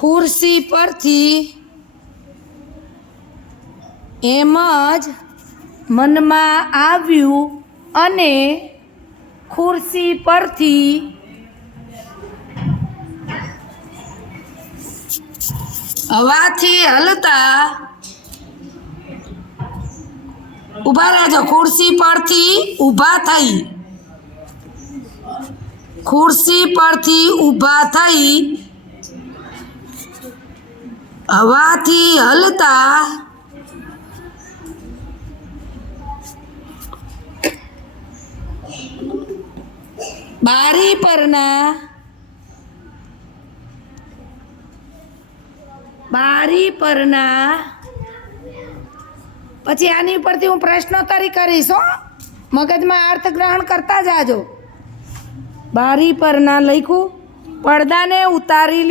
ખુરશી પરથી એમ જ મનમાં આવ્યું અને ખુરશી પરથી હવાથી હલતા ઊભા રહેજો. ખુરશી પરથી ઊભા થઈ, ખુરશી પરથી ઊભા થઈ હવાથી હલતા બારી પરના પછી આની ઉપરથી હું પ્રશ્નોત્તરી કરીશ હો, મગજમાં અર્થગ્રહણ કરતા જાજો. બારી પરના લખ્યું, પડદાને ઉતારી